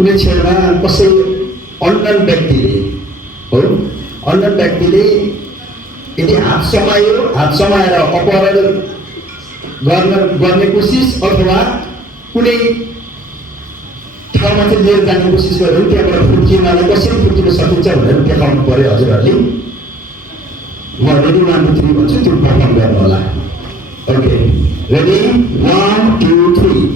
कुनै क्षणमा कसै अन्य व्यक्तिले हो अन्य व्यक्तिले यदि हात समाएर अपहरण गर्ने कोसिस अथवा कुनै ठाउँमा चाहिँ लिएर जाने कोसिस गर्यो भने त्यहाँबाट फुर्किनलाई कसरी फुर्किन सकिन्छ भनेर देखाउनु पर्यो हजुरहरूले। म रेडी 1 2 3 भन्छु, त्यो पर्फर्म गर्नु होला। Okay, ready 1 2 3।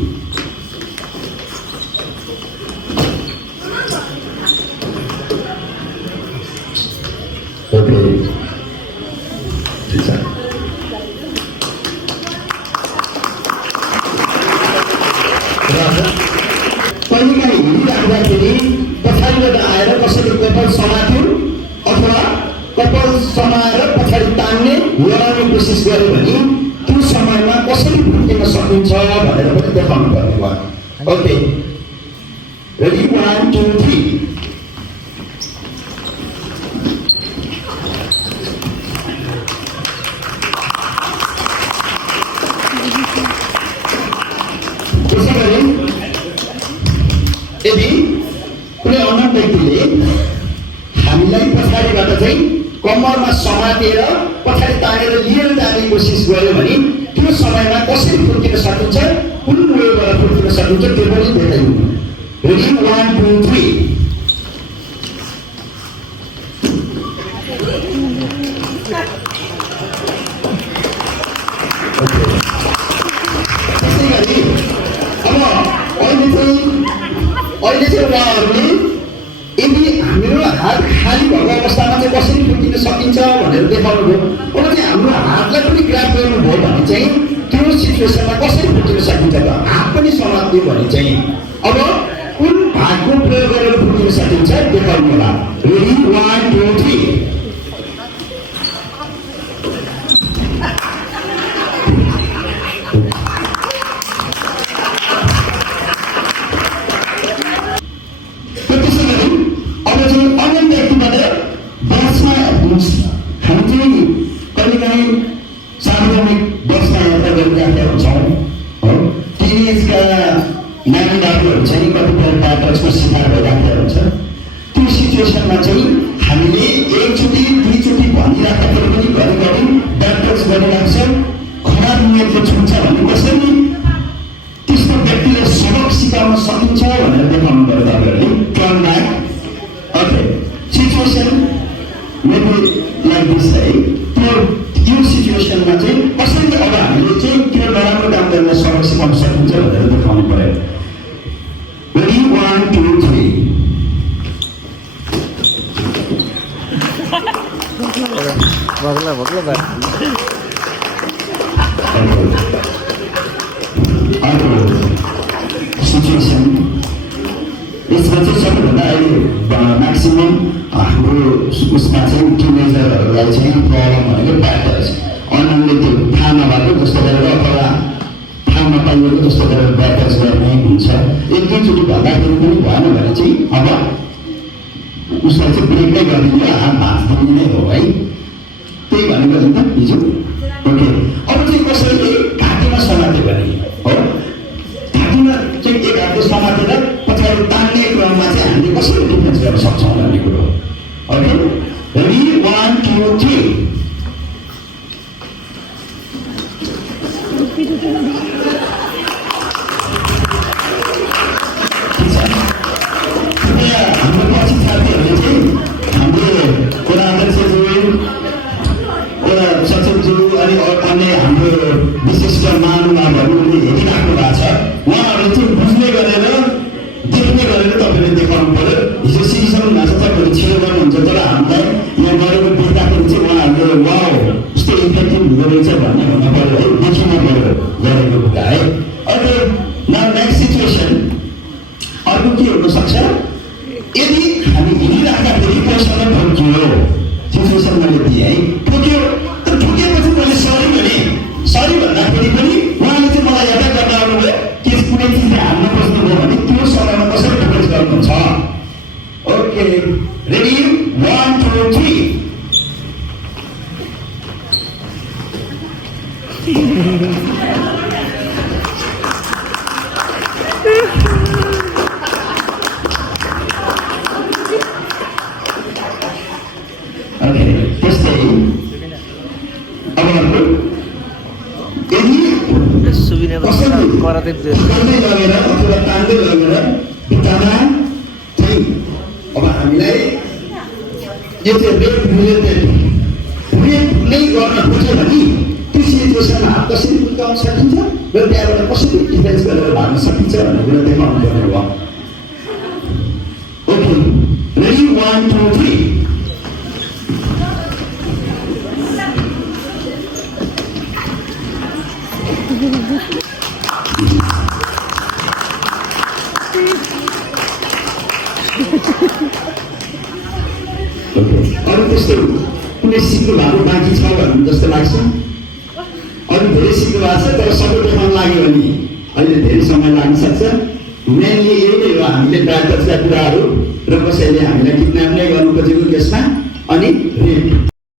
ओके, ठिक छ। कहिलेकाहीँ हिँडिराख्दाखेरि पछाडिबाट आएर कसैले कपाल समात्यो अथवा कपाल समाएर पछाडि तान्ने लडाउने कोसिस गर्यो भने त्यो समयमा कसरी फुर्किन सकिन्छ भनेर पनि देखाउनु पर्ने भयो। Okay, ready 1 2 3। यदि कुनै अन्य व्यक्तिले हामीलाई पछाडिबाट चाहिँ कम्मरमा समातेर पछाडि तानेर लिएर जाने कोसिस गर्यो भने त्यो समयमा कसरी फुर्किन सकिन्छ, कुन वेबाट फुर्किन सकिन्छ त्यो पनि देखाइदिनु। रेडी 1 2 3। त्यसै गरी अब अहिले चाहिँ उहाँहरूले यदि हाम्रो हात खाली भएको अवस्थामा चाहिँ कसरी फुर्किन सकिन्छ भनेर देखाउनु भयो। अब चाहिँ हाम्रो हातलाई पनि ग्राफ गर्नुभयो भने चाहिँ त्यो सिचुएसनमा कसरी फुर्किन सकिन्छ त, हात पनि समात्यो भने चाहिँ अब कुन भागको प्रयोग गरेर फुर्किन सकिन्छ देखाउनु होला। रेडी 1 2 3। हामी चाहिँ कहिलेकाहीँ सार्वजनिक बसमा यात्रा गरिराखेका हुन्छौँ हो, टिनेजका नानी बाबुहरू चाहिँ कतिपय ड्रग्सको शिकार भइराखेका हुन्छ। त्यो सिचुएसनमा चाहिँ हामीले एकचोटि दुईचोटि भनिराख्दाखेरि पनि घरिघरि ड्रग्स गरिराख्छ, खराब नियतले छुट्छ भने कसरी त्यस्तो व्यक्तिलाई सबक सिकाउन सकिन्छ भनेर देखाउनु पर्यो तपाईँहरूले। Turn back. Okay, situation maybe like this है, त्यो सिचुएसनमा चाहिँ कसरी अब हामीले चाहिँ त्यो नराम्रो काम गर्न सबक सिकाउन सकिन्छ भनेर देखाउनु पर्यो। रेडी 1 2 3। सिचुएसन यसमा चाहिँ सबैभन्दा अहिले म्याक्सिमम हाम्रो उसमा चाहिँ टिनेजरहरूलाई चाहिँ प्रब्लम भनेको ब्याटर्स अनलाइनले त्यो थाहा नभएको जस्तो गरेर अथवा थाहा नपाइएको जस्तो गरेर ब्याटर्स गर्ने हुन्छ। एक दुईचोटि भन्दाखेरि पनि भएन भने चाहिँ अब उसलाई चाहिँ ब्रेक नै गरिदिनु, हात भाँच्दिनु नै हो है, त्यही भनेको नि त हिजो। ओके, अब चाहिँ कसैले घाँटीमा समात्यो भने हो, घाँटीमा चाहिँ एक हातले समातेर पछाडि तान्ने क्रममा चाहिँ हामीले कसरी डिफेन्स गर्न सक्छौँ भन्ने कुरो। Okay, ready 1 2 3। हाम्रो पछि साथीहरूले चाहिँ हाम्रो कुरा अध्यक्षज्यू, कुरा सचिवज्यू अनि अन्य हाम्रो विशिष्ट महानुभावहरूले हेरिराख्नु भएको छ। उहाँहरूले चाहिँ बुझ्ने गरेर देख्ने गरेर तपाईँले देखाउनु पर्यो। हिजो सिकिसक्नु भएको छ, तपाईँहरू छिटो गर्नुहुन्छ, तर हामीलाई यहाँ गरेको देख्दाखेरि चाहिँ उहाँहरूले वाउ यस्तो इफेक्टिभ हुँदो रहेछ भन्ने हुन पर्यो है, देखिनु पर्यो गरेको कुरा है। अहिले नाउ नेक्स्ट सिचुएसन अर्को के हुनसक्छ, यदि हामी हिँडिराख्दाखेरि पैसालाई ठोकियो, सिचुएसन मैले दिएँ है, ठोक्यो त ठोकिएपछि मैले सरी भने, सरी भन्दाखेरि पनि उहाँले चाहिँ मलाई याद गर्न आउनुभयो कि कुनै चिजले हाल्न खोज्नुभयो भने त्यो समयमा कसरी डिफेन्स गर्नुहुन्छ। Okay, ready 1 2 3। साथै पक्राउँदै लगेर अथवा तान्दै लगेर भित्तामा चाहिँ अब हामीलाई यो चाहिँ रेप नै गर्न खोज्यो भने त्यो सिचुएसनमा हात कसरी पुर्याउन सकिन्छ र त्यहाँबाट कसरी डिफेन्स गरेर भाग्न सकिन्छ भन्ने कुरा देखाउनु पर्ने भयो। Okay, ready 1 2 3। अरू त्यस्तो कुनै सिक्नु भएको बाँकी छ भन्ने जस्तो लाग्छ? अरू धेरै सिक्नु भएको छ तर सबै देखाउन लाग्यो भने अहिले धेरै समय लाग्न सक्छ। मेनली यही नै हो, हामीले प्रायः कुरा कुराहरू र कसैले हामीलाई किडन्याप नै गर्नु खोजेको केसमा अनि रेप